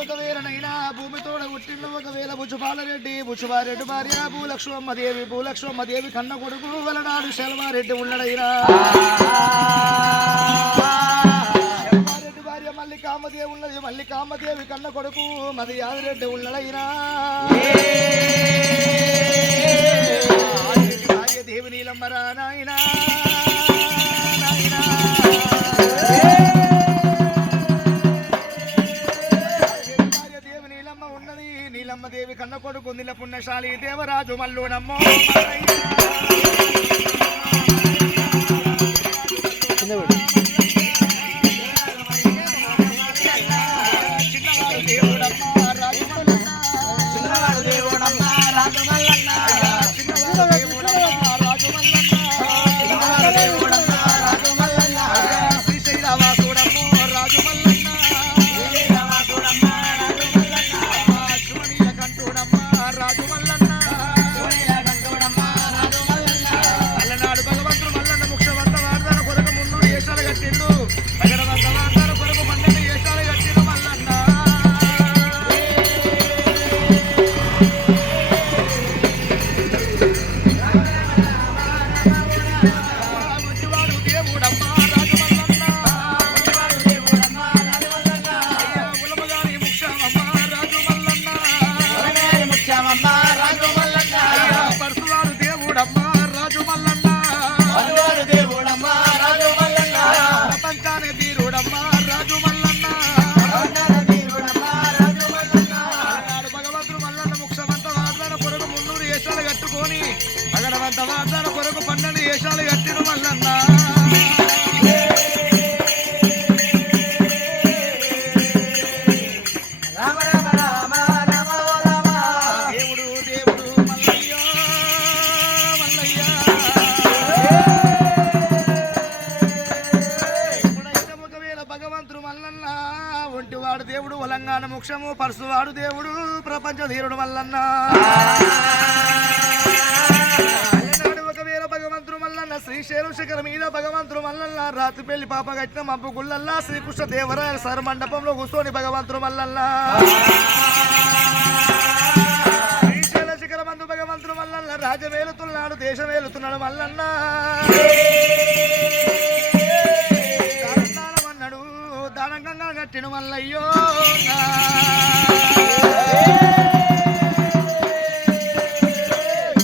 ఒకవేళనైనా భూమితోడ పుట్టిన ఒకవేళ బుజుపాలరెడ్డి బుజువారెడ్డి భార్య భూలక్ష్మమ్మ దేవి భూలక్ష్మమ్మ దేవి కన్న కొడుకు వలనాడు శల్వారెడ్డి ఉన్నడైనా. శల్వారెడ్డి భార్య మల్లి కామదేవి ఉన్నది మల్లికామదేవి కన్న కొడుకు మది యాదిరెడ్డి ఉన్నడైనా భార్య దేవి నీలమ్మరా నాయనా నాయనా. నీలమ్మ దేవి కన్న కొడుకు నిల పుణ్యశాలి దేవరాజు మల్లునమ్మో మోక్షము పరుసువాడు దేవుడు ప్రపంచ ధీరుడు మల్లన్న శ్రీశైలం శిఖర మీద భగవంతుడు మల్లల్లా రాత్రి పెళ్ళి పాప కట్టిన మబ్బు గుళ్ళల్లా శ్రీకృష్ణ దేవరాయల సర మండపంలో కూర్చొని భగవంతుడు మల్లల్లా శ్రీశైల శిఖర మందు భగవంతుడు మల్లన్న రాజమేలుతున్నాడు దేశమేలుతున్నాడు మల్లన్నా కట్టిన మల్లయ్యో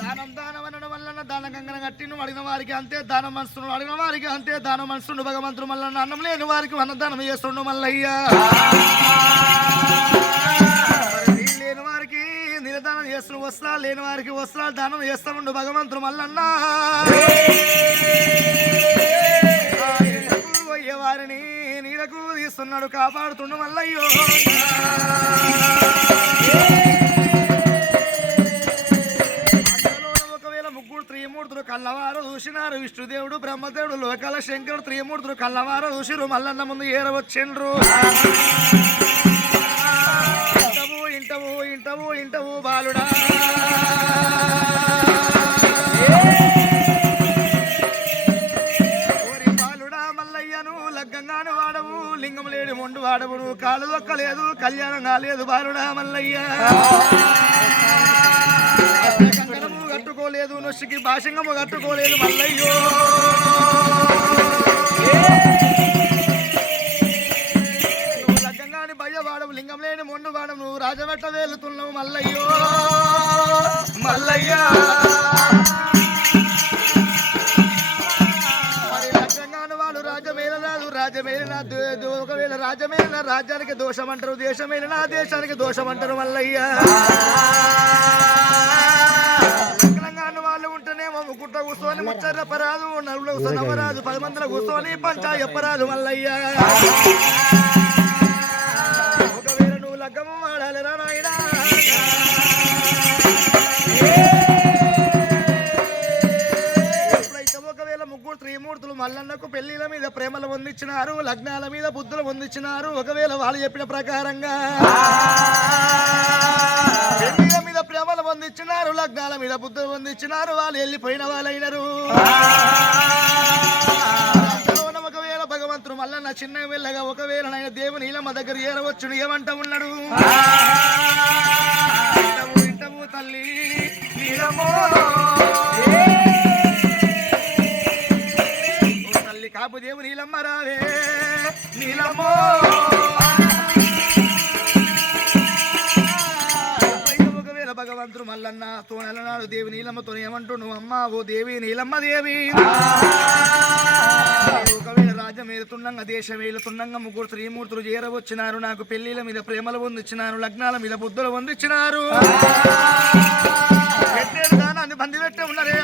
దానం దానం అనడం వల్ల దాన గంగన కట్టిన అడిగిన వారికి అంతే దానం మనసును అడిగిన వారికి అంతే దానం మనసును భగవంతుడు మల్ల అన్నం లేని వారికి అన్నదానం చేస్తుండు మల్లయ్య. దానం లేని వారికి చేస్తున్న వస్త్రాలు లేని వారికి వస్త్రాలు దానం చేస్తామండు భగవంతుడు మల్లన్న ఆ వారిని నీడకు తీస్తున్నాడు కాపాడుతుండు మల్లయ్యో. ఒకవేళ ముగ్గురు త్రిమూర్తులు కళ్ళవారు చూసినారు విష్ణుదేవుడు బ్రహ్మదేవుడు లోకాల శంకరుడు త్రిమూర్తులు కళ్ళవారు చూసిరు మల్లన్న ముందు ఏరవచ్చిండ్రు. ఇంటవు ఇంటవు ఇంటవు ఇంటవు బాలుడా. లేడు మొండు వాడవు కాలు దొక్కలేదు కళ్యాణం కాలేదు బాలుడా మల్లయ్య కంకణము కట్టుకోలేదు నొచ్చికి భాషంగము కట్టుకోలేదు మల్లయ్యో. లగ్గంగాని భయ్య లింగం లేని మొండు వాడవు నువ్వు రాజవెట్ట వేలుతున్నావు మల్లయ్యో. మల్లయ్య. దో- ఒకవేళ రాజమేలిన రాజ్యానికి దోషం అంటారు దేశమేలిన దేశానికి దోషం అంటారు మల్లయ్య వాళ్ళు ఉంటేనేమో ముకుట్ట కూర్చొని ముచ్చట పరాదు నలుగురు కూర్చొని నవ్వరాదు పది మందిలో కూర్చొని పంచా చెప్పరాదు మల్లయ్య. ఒకవేళ నువ్వు లగ్గము వాడాలిరా నాయనా. మల్లన్నకు పెళ్ళిల మీద ప్రేమలు పొందించినారు లగ్నాల మీద బుద్ధులు పొందించినారు ఒకవేళ వాళ్ళు చెప్పిన ప్రకారంగా పెళ్ళిల మీద ప్రేమలు పొందించినారు లగ్నాల మీద బుద్ధులు పొందించినారు వాళ్ళు వెళ్ళిపోయిన వాళ్ళైనరు. ఒకవేళ భగవంతుడు మల్లన్న చిన్న వెళ్ళగా ఒకవేళ నాయన దేవుని నీలమ్మ దగ్గర ఏరవచ్చును ఏమంట ఉన్నాడు? తల్లి నీలమ్మో కాపు దేవు నీలమ్మ రావే. నీలమ్మో. ఒకవేళ భగవంతుడు మల్లన్న తోనెలనాడు దేవి నీలమ్మతో ఏమంటుండు అమ్మ? ఓ దేవి నీలమ్మ దేవి. ఒకవేళ రాజ్యం ఏరుతుండగా దేశం ఏలుతుండగా ముగ్గురు త్రిమూర్తులు చేరవచ్చినారు. నాకు పెళ్ళిల మీద ప్రేమలు పొందిచ్చినారు లగ్నాల మీద బుద్ధులు పొందిచ్చినారు. పెట్టేది దానాన్ని బంది పెట్టే ఉన్నారే.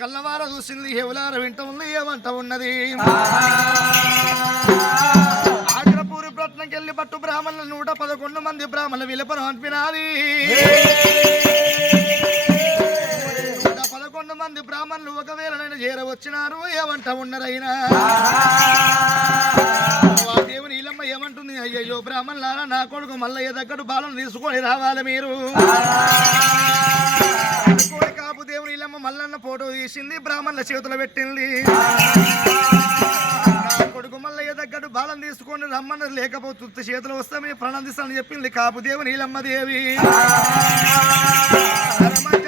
కళ్ళవార చూసింది ఎవలార వింట ఉంది ఏమంట ఉన్నది? ఆగ్రపూరి ప్రశ్నకెళ్ళి పట్టు బ్రాహ్మణుల నూట పదకొండు మంది బ్రాహ్మణుల విలపను అనిపినాది నూట పదకొండు మంది బ్రాహ్మణులు ఒకవేళ నేను చేరవచ్చినారు ఏమంట ఉన్నరైనా దేవుని ఇల్లమ్మ ఏమంటుంది? అయ్యయ్యో బ్రాహ్మణులారా నా కొడుకు మల్లయ్య దగ్గర బాలను తీసుకొని రావాలి మీరు. దేవుని ఇల్లమ్మ మల్లన్న ఫోటో తీసింది బ్రాహ్మణుల చేతులు పెట్టింది. కొడుకు మల్లయ్య దగ్గర బాలం తీసుకొని రమ్మన్నది లేకపోతే చేతులు వస్తే మేము ప్రణందిస్తానని చెప్పింది. కాపు దేవుని ఇల్లమ్మ దేవి.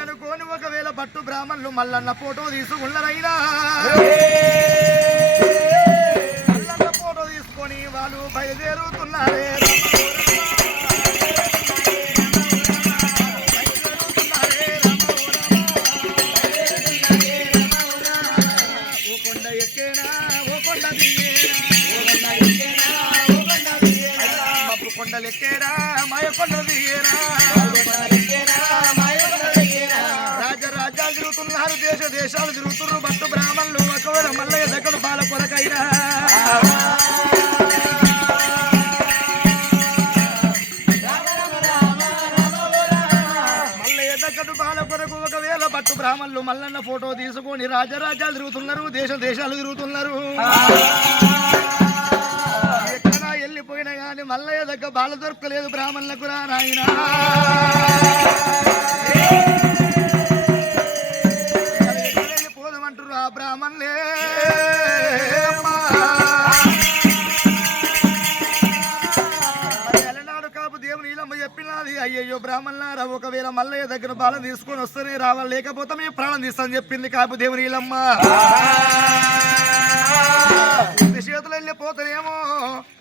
అనుకోని ఒకవేళ పట్టు బ్రాహ్మణులు మల్లన్న ఫోటో తీసుకున్నారైనా మల్లన్న ఫోటో తీసుకొని వాళ్ళు బయలుదేరుతున్నారే. మబ్బు కొండలు ఎక్కేరా మాయ కొండ దిగేరా రాజరాజ్యాలు తిరుగుతున్నారు దేశ దేశాలు తిరుగుతున్నారు భక్తు బ్రాహ్మణులు ఒకవేళ మల్లయ్య దగ్గర బాల కొరకైనా. మల్లయ్య దగ్గర బాల ఒకవేళ భక్తు బ్రాహ్మణులు మల్లన్న ఫోటో తీసుకొని రాజరాజ్యాలు తిరుగుతున్నారు దేశ దేశాలు తిరుగుతున్నారు. వెళ్ళిపోయినా గాని మల్లయ్య దగ్గర బాల దొరకలేదు బ్రాహ్మణులకు రా నాయనా. పోదమంటారు ఆ బ్రాహ్మణులే. అమ్మా. మరి ఎలనాడు కాపు దేవుని నీలమ్మ చెప్పినది అయ్యయ్యో బ్రాహ్మణులారా ఒకవేళ మల్లయ్య దగ్గర బాలం తీసుకొని వస్తేనే రావాలి లేకపోతే మీ ప్రాణం తీస్తాను చెప్పింది కాపు దేవుని నీలమ్మ. చేతులు వెళ్ళిపోతానేమో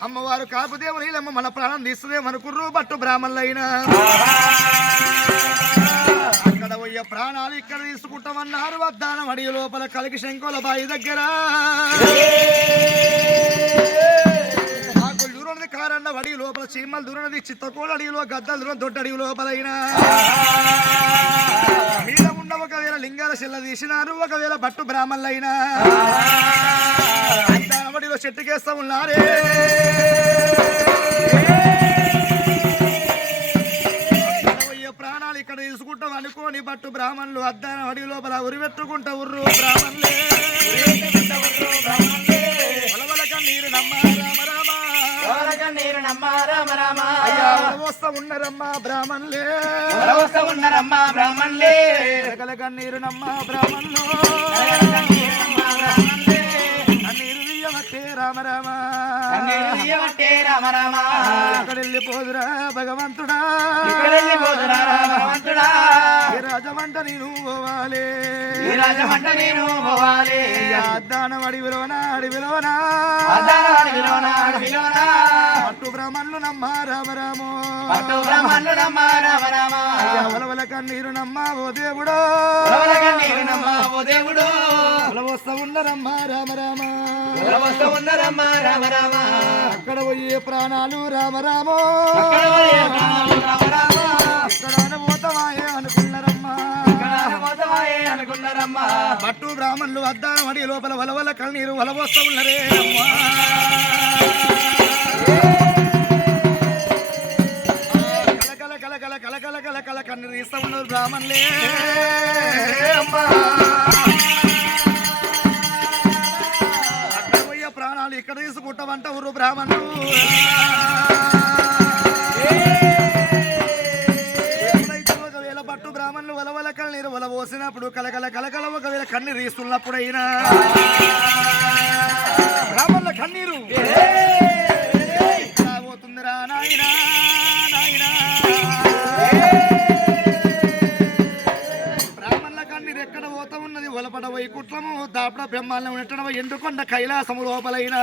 అమ్మవారు కాపు దేవుని మన ప్రాణం తీస్తుందేమనుకుర్రు బట్టు బ్రాహ్మణులైనా. అక్కడ పోయే ప్రాణాలు ఇక్కడ తీసుకుంటామన్నారు. వద్దానం అడిగి లోపల కలిగి శంకుల బాయి దగ్గర. కారన్న అడిగి లోపల చీమలు దూరనది చిత్తకోలు అడిగిలో గద్దలు దూరం దొడ్డ అడిగి లోపలైనా. మీద ఉన్న ఒకవేళ లింగాల శిల్ల తీసినారు ఒకవేళ బట్టు బ్రాహ్మణులైనా. చెట్టుకేస్తా ఉన్నారే. ప్రాణాలు ఇక్కడ తీసుకుంటాం అనుకోని బట్టు బ్రాహ్మణులు అద్దాన అడిగి లోపల ఉరిపెట్టుకుంటా ఉర్రు బ్రాహ్మణులే. వలవల కన్నీరు నమ్మ రామ రామ. అయ్యా వస్తా ఉన్నారమ్మా బ్రాహ్మణులే. ఉన్నారమ్మా బ్రాహ్మణులే. కలకల కన్నీరు నమ్మ బ్రాహ్మణులు. కన్నీరు తీయమట్టే రామ రామ. నీయమట్టే రామ రామ. అక్కడ వెళ్ళిపోదురా భగవంతుడా. ఇక్కడ వెళ్ళిపోతురా భగవంతుడా. ఈ రాజమంట నేను పోవాలి. రాజమంట నేను పోవాలి. అద్దానం అడివిలోన అడివిలోనా? అద్దానవాడి విలోన విలోన పట్టు బ్రాహ్మణులు నమ్మ రామ రామో. పట్టు బ్రహ్మణుడు నమ్మ రామ రామ. కన్నీరు నమ్మ ఓ దేవుడో. ఉలవలక నీరు నమ్మ ఉన్నరమ్మ రామ రామ. ఉన్నారమ్మ రామ రామ. అక్కడ పోయే ప్రాణాలు రామ రామో. ఇక్కడ పోతామాయే అనుకున్నారమ్మా. పట్టు బ్రాహ్మణులు అద్దానం అడి లోపల వలవల కన్నీరు వలవస్తా ఉన్నరే అమ్మా. కలకల కలకల కలకల కలకల కన్నీరు ఇస్తా ఉన్నారు బ్రాహ్మణులే. అమ్మా. ప్రాణాలు ఇక్కడ తీసుకుంటామంటారు బ్రాహ్మణులు? ఒకవేళ పట్టు బ్రాహ్మణులు వలవల కళ్ళు వల పోసినప్పుడు కలకల కలకల ఒకవేళ కన్నీరు ఇస్తున్నప్పుడైనా బ్రాహ్మణుల కన్నీరు. పోతుందిరా నాయనా. పోతా ఉన్నది వైకుట్లము దాపడ బ్రహ్మాండం నెట్టడం ఎందుకొండ కైలాసము లోపలైన.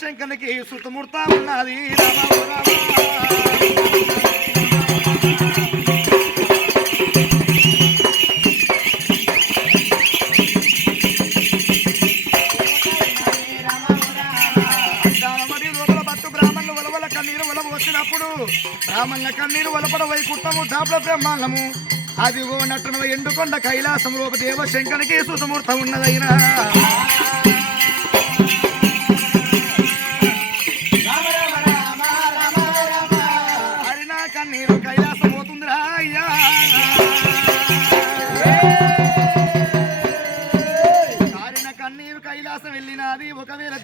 శంకరునికి సుతమూర్త ఉన్నది. లోపల పట్టు కన్నీరు వచ్చినప్పుడు బ్రాహ్మణుల కన్నీరు వలపడ వైకుంఠము దాపల బ్రహ్మాండము. అది ఓ నటన ఎండుకొండ కైలాసం రూప దేవ శంకరికి సుతమూర్త ఉన్నదైనా.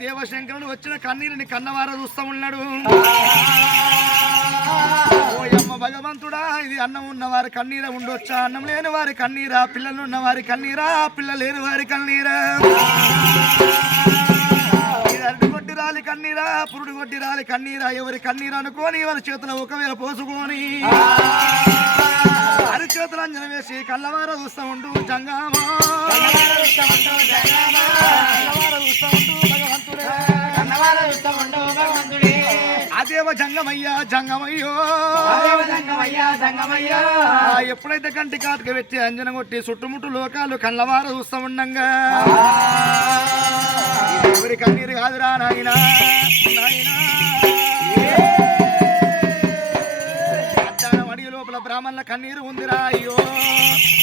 దేవశంకరుడు వచ్చిన కన్నీరుని కన్నవార చూస్తా ఉన్నాడు. ఓయమ్మ భగవంతుడా ఇది అన్నం ఉన్నవారి కన్నీరా ఉండొచ్చా? అన్నం లేని వారి కన్నీరా? పిల్లలు ఉన్న వారి కన్నీరా? పిల్ల లేని వారి కన్నీరా? ఇది అరటి కొట్టి రాలి కన్నీరా పురుడు కొట్టి రాలి కన్నీరా? ఎవరి కన్నీరు అనుకోని వారి చేతుల ఒకవేళ పోసుకొని అరి చేతులు అంజన వేసి కళ్ళవార చూస్తా ఉండు జంగామా. జంగమయ్యా జంగమయ్యో. ఎప్పుడైతే కంటి కాటుక పెట్టి అంజన కొట్టి చుట్టుముట్టు లోకాలు కళ్ళవార చూస్తా ఉండంగా. ఎవరి కన్నీరు కాదురా నాయనా? నాయనా. అద్దాల మడి లోపల బ్రాహ్మణుల కన్నీరు ఉందిరా అయ్యో.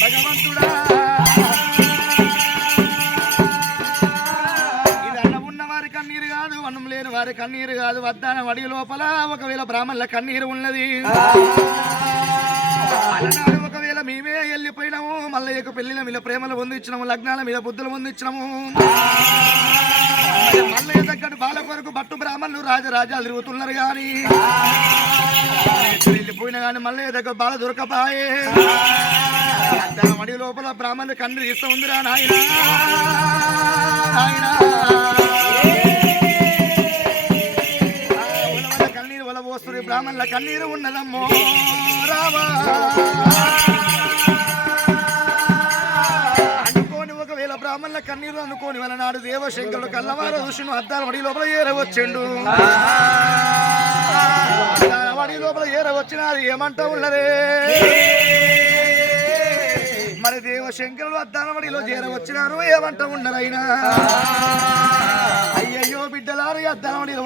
భగవంతుడా. వారి కన్నీరు కాదు అన్నం లేని వారి కన్నీరు కాదు. వద్దాన వడి లోపల ఒకవేళ బ్రాహ్మణుల కన్నీరు ఉన్నది. అలనాడు ఒకవేళ మేమే వెళ్ళిపోయినాము మల్లయ్యకు పెళ్ళిల మీద ప్రేమలు పొందించినాము లగ్నాల మీద బుద్ధులు పొందించినాము మల్లయ్య దగ్గర బాల కొరకు బట్టు బ్రాహ్మణులు రాజరాజాలు తిరుగుతున్నారు గాని వెళ్ళిపోయినా గాని మల్లయ్య దగ్గర బాల దొరకపాయే. మడి లోపల బ్రాహ్మణులు కన్ను ఇస్తా ఉందిరా నాయన. నాయనా. వల పోస్తుంది బ్రాహ్మణుల కన్నీరు ఉన్నదమ్మో. రావా. అనుకోని ఒకవేళ బ్రాహ్మణుల కన్నీరు అనుకోని వాళ్ళ నాడు దేవశంకరుడు కల్లవార ఋషును అద్దాల వడి లోపల ఏరవచ్చిండు. వడి లోపల ఏరవచ్చినారు ఏమంటా ఉన్నదే మరి దేవశంకరుడు అద్దాల వడిలో చేరవచ్చినారు ఏమంటా ఉన్నారైనా బిడ్డలారు అద్దాల వడిలో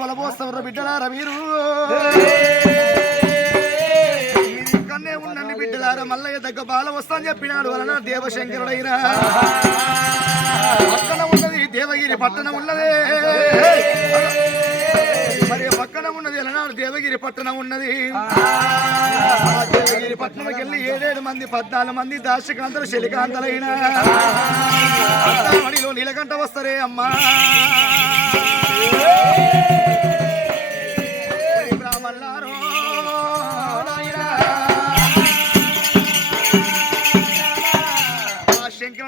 బిడ్డలారా మీరు? మీరు ఇక్కడనే ఉండండి బిడ్డలారా మల్లయ్య దగ్గర బాల వస్తా అని చెప్పినాడు వలన దేవశంకరుడైనా. పక్కన ఉన్నది దేవగిరి పట్టణం ఉన్నదే. మరి పక్కన ఉన్నది ఎలనాడు దేవగిరి పట్టణం ఉన్నది. ఆ దేవగిరి పట్టణంకి వెళ్ళి ఏడేడు మంది పద్నాలుగు మంది దాశకాంతలు శలికాంతలైన మడిలో నీలకంఠ వస్తారే అమ్మా.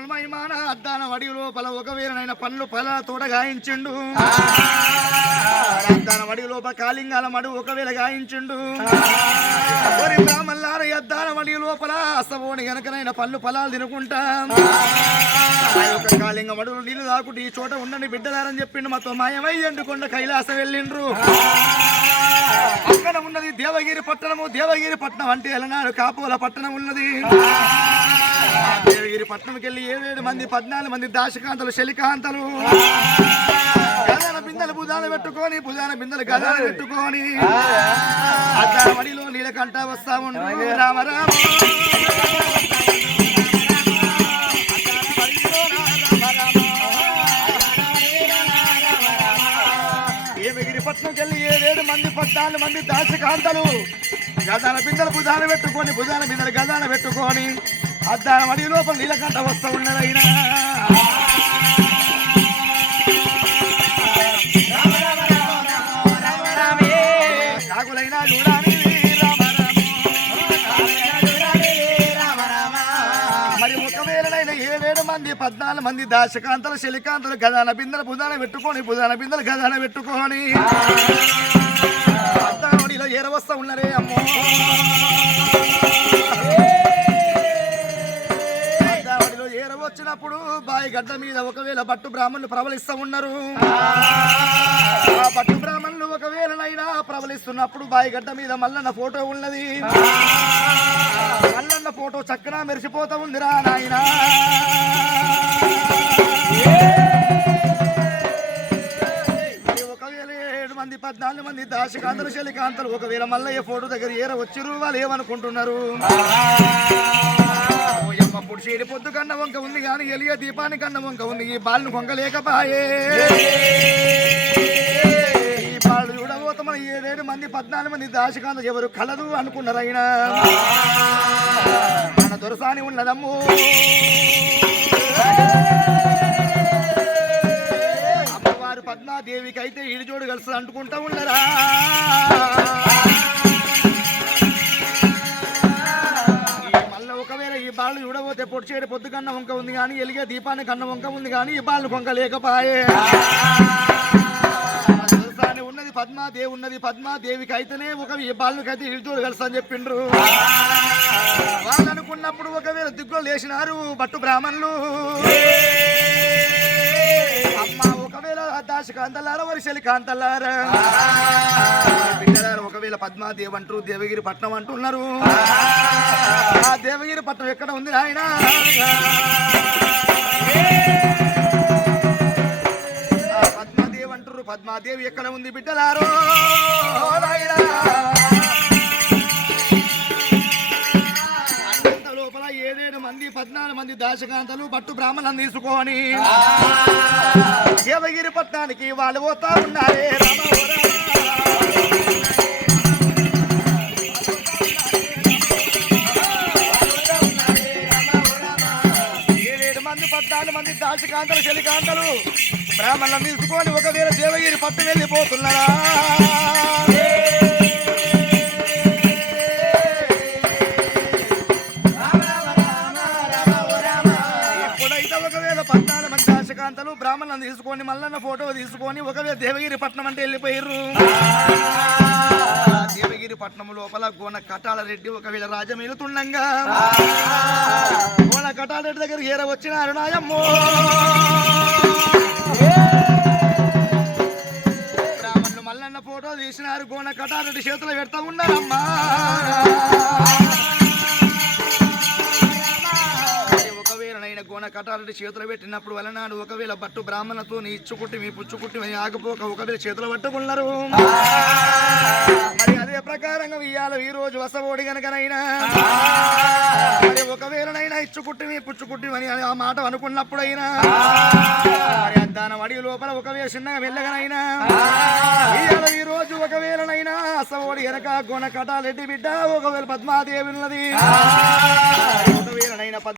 మహిమాన అద్దాన వడి లోపల ఒకవేళనైన పనులు పల తోట గాయించిండు. అద్దాన లోప కాళింగాల కాలింగాల మడు ఒకవేళ గాయించిండు. మరి బ్రాహ్మణార ఈ మడి లోపల అసవోని గనకనైన పళ్ళు ఫలాలు తినుకుంటా. కాళింగ కాలింగ మడులు నీళ్ళు దాకుంటే ఈ చోట ఉండని బిడ్డలారని చెప్పిండు. మాతో మాయమై ఎండుకొండ కైలాస వెళ్ళిండ్రు. అక్కడ ఉన్నది దేవగిరి పట్టణము. దేవగిరి పట్టణం అంటే ఎలనాడు కాపోల పట్టణం ఉన్నది. దేవగిరి పట్టణంకి వెళ్ళి ఏడేడు మంది పద్నాలుగు మంది దాశకాంతలు శలికాంతలు. బిందెలు భుజాన పెట్టుకొని భుజాన బిందెలు గదాన పెట్టుకొని. అద్దాల మడిలో నీలకంఠ వస్తా ఉండు. రామ రామ ఏమగిరి పట్నంకి వెళ్ళి ఏడేడు మంది పద్నాలుగు మంది దాశకాంతలు గదాన బిందెలు భుజాన పెట్టుకొని భుజాన బిందెలు గదాన పెట్టుకొని అద్దాల మడి లోపల నీలకంఠ వస్తా ఉన్నదైనా మంది పద్నాలుగు మంది దాశకాంతలు శలికాంతలు గదాన బిందెల బుధాన పెట్టుకొని బుధాన బిందెలు గదాన పెట్టుకొని. అద్దావడిలో ఏరవస్తా ఉన్నారే అమ్మో. వచ్చినప్పుడు బాయి గడ్డ మీద ఒకవేళ పట్టు బ్రాహ్మణులు ప్రబలిస్తూ ఉన్నారు. ఆ పట్టు బ్రాహ్మణులు ఒకవేళనైనా ప్రబలిస్తున్నప్పుడు బాయి గడ్డ మీద మల్లన్న ఫోటో ఉన్నది. మల్లన్న ఫోటో చక్కగా మెరిసిపోతా ఉందిరా నాయనా. ఒకవేళ ఏడు మంది పద్నాలుగు మంది దాశకాంతలు శలికాంతలు ఒకవేళ మల్లయ్య ఫోటో దగ్గర ఏర వచ్చిరు వాళ్ళు ఏమనుకుంటున్నారు? అప్పుడు చీడి పొద్దు కన్న వంక ఉంది కానీ ఎలియ దీపాన్ని కన్న వంక ఉంది. ఈ బాలను కొంగలేకపాయే. ఈ బాలు చూడబోత ఏడేడు మంది పద్నాలుగు మంది దాశకాంత ఎవరు కలదు అనుకున్నారైనా మన దొరసాని ఉన్నదమ్ము. అమ్మవారు పద్మాదేవికి అయితే ఇడిజోడు కలిసి అంటుకుంటా ఉన్నరా వాళ్ళు చూడబోతే బాళ్ళు చూడబోతే పొద్దు కన్న వంక ఉంది కానీ ఎలిగే దీపాన్ని కన్న వంక ఉంది కానీ ఈ కొంక లేకపాయే. ఉన్నది పద్మాదేవి ఉన్నది పద్మాదేవికి అయితేనే ఒక ఈ అయితే ఇడిజోడు కలిసి అని చెప్పిండ్రు. వాళ్ళు అనుకున్నప్పుడు ఒకవేళ దిగ్గులు లేచినారు బట్టు బ్రాహ్మణులు. అమ్మ ఒకవేళ దాశ కాంతలార వరిశలి కాంతలార. బిడ్డలారు ఒకవేళ పద్మాదేవి అంటారు దేవగిరి పట్నం అంటున్నారు. ఆ దేవగిరి పట్నం ఎక్కడ ఉంది ఆయన పద్మాదేవి అంటారు పద్మాదేవి ఎక్కడ ఉంది బిడ్డలారో? నాయనా. మంది దాశకాంతలు పట్టు బ్రాహ్మణులను తీసుకొని దేవగిరి పట్టణానికి వాళ్ళు పోతా ఉన్నారే. ఏడేడు మంది పద్నాలుగు మంది దాశకాంతలు చెలికాంతలు బ్రాహ్మణులను తీసుకొని ఒకవేళ దేవగిరి పట్టు వెళ్ళిపోతున్నారా తీసుకొని మల్లన్న ఫోటో తీసుకొని ఒకవేళ దేవగిరి పట్నం అంటే వెళ్ళిపోయారు దేవగిరి పట్నం లోపల గోన కటాల రెడ్డి ఒకవేళ రాజ్యం వెళుతుండగా గోన కటాల రెడ్డి దగ్గర ఏర వచ్చినారు నాయమ్మో. బ్రాహ్మణులు మల్లన్న ఫోటో తీసినారు గోన కటారెడ్డి చేతులు పెడతా ఉన్నారమ్మా. ఒకవేళ నైనా కటారెడ్డి చేతులు పెట్టినప్పుడు వలనాడు ఒకవేళ బట్టు బ్రాహ్మణతో నీ ఇచ్చుకుట్టి మీ పుచ్చుకుట్టి మీ ఆగిపోక ఒకవేళ చేతులు పట్టుకున్నారు. మరి అదే ప్రకారంగా ఇయ్యాల. ఈ రోజు వసవోడి గనకనైనా. మరి ఒకవేళనైనా ఇచ్చుకుట్టి మీ పుచ్చుకుట్టి అని ఆ మాట అనుకున్నప్పుడైనా. మరి అద్దాన వడి లోపల ఒకవేళ చిన్నగా వెళ్ళగనైనా ఇయ్యాల ఈ రోజు ఒకవేళనైనా. అసవోడి గనక గొన కటాలెడ్డి బిడ్డ ఒకవేళ పద్మాదేవి ఉన్నది. ఒకవేళనైనా పద్మ